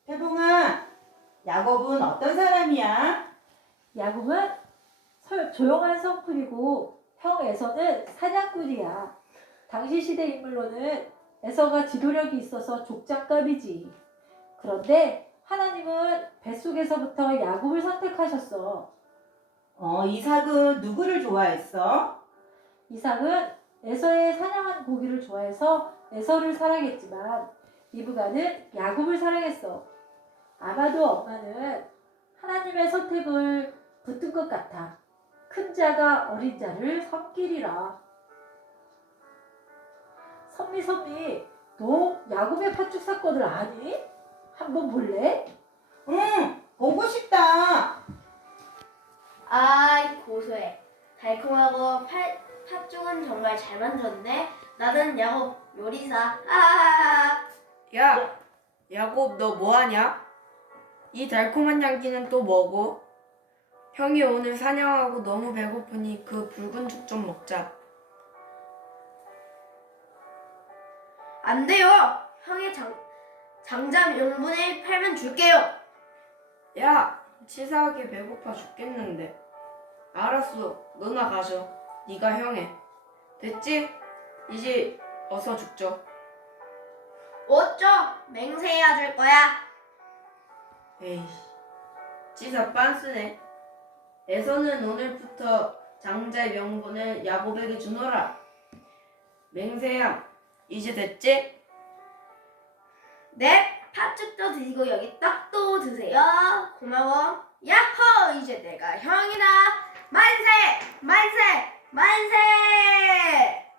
태봉아, 야곱은 어떤 사람이야? 야곱은 조용한 성품이고 형 에서는 사냥꾼이야. 당시 시대 인물로는 에서가 지도력이 있어서 족장감이지. 그런데 하나님은 뱃속에서부터 야곱을 선택하셨어. 이삭은 누구를 좋아했어? 이삭은 에서의 사냥한 고기를 좋아해서 에서를 사랑했지만 리브가는 야곱을 사랑했어. 아마도 엄마는 하나님의 선택을 붙든 것 같아. 큰 자가 어린 자를 섬기리라. 선미, 너 야곱의 팥죽 사건을 아니? 한번 볼래? 응, 보고 싶다. 아이 고소해. 달콤하고 팥죽은 정말 잘 만들었네. 나는 야곱 요리사. 야, 야곱 너 뭐하냐? 이 달콤한 향기는 또 뭐고? 형이 오늘 사냥하고 너무 배고프니 그 붉은 죽 좀 먹자. 안 돼요. 형의 장자 명분에 팔면 줄게요. 야, 치사하게 배고파 죽겠는데. 알았어, 너나 가져. 네가 형해. 됐지? 이제 어서 죽죠. 어쩌? 맹세해야 줄 거야. 에이, 치사 빤스네. 에서는 오늘부터 장자의 명분을 야곱에게 주노라. 맹세함, 이제 됐지? 네, 팥죽도 드시고 여기 떡도 드세요. 고마워. 야호! 이제 내가 형이다. 만세! 만세! 만세!